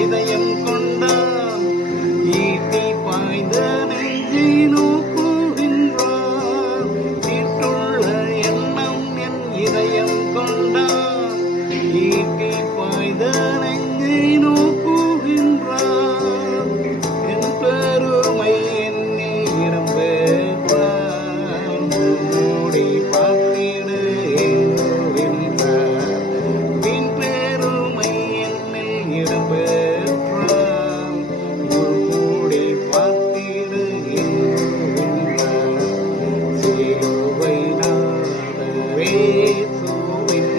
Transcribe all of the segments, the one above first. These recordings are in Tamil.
இதயம் கொண்டான் ஈட்டி பாய்ந்த நெஞ்சை நோக்குகின்றான். தீட்டுள்ள எண்ணம் என் இதயம் கொண்டான் ஈட்டி பாய்ந்த நெஞ்சை நோக்குகின்றான். என் பெருமை என்னில் இடம்பெற்றான் மூடி பார்த்திடு என்கின்றார். என் பெருமை என்னில் இடம்பெற்றான் மூடி பார்த்திடு என்கின்றார். சிலுவை நாதரே சுவின்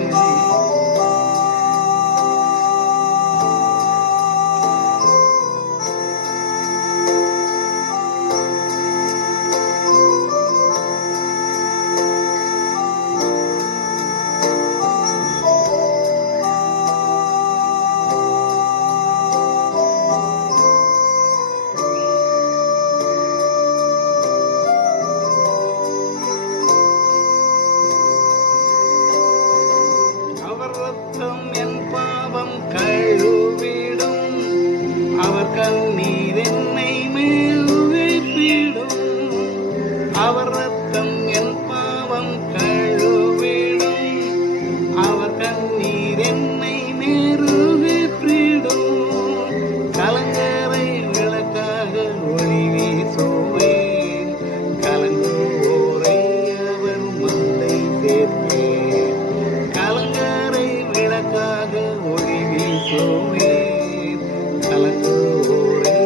அவர் ரத்தம் என் பாவம் கழுவிடும். அவர் கண்ணீர் என்னை மெழுகிடும். அவர் ரத்தம் என் பாவம் கழுவிடும். அவர் கண்ணீர் என்னை மெழுகிடும். கலங்கரை விளக்காக ஒளி வீசுவேன். கலங்குவோரை அவர் மந்தை சேர்ப்பேன். கலங்கரை விளக்காக ஒளி வீசுவேன். கலங்குவோரை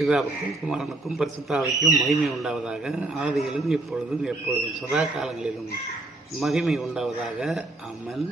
பிதாவுக்கும் குமாரனுக்கும் பரிசுத்தாவிக்கும் மகிமை உண்டாவதாக, ஆதியிலும் இப்பொழுதும் எப்பொழுதும் சதா காலங்களிலும் மகிமை உண்டாவதாக. ஆமென்.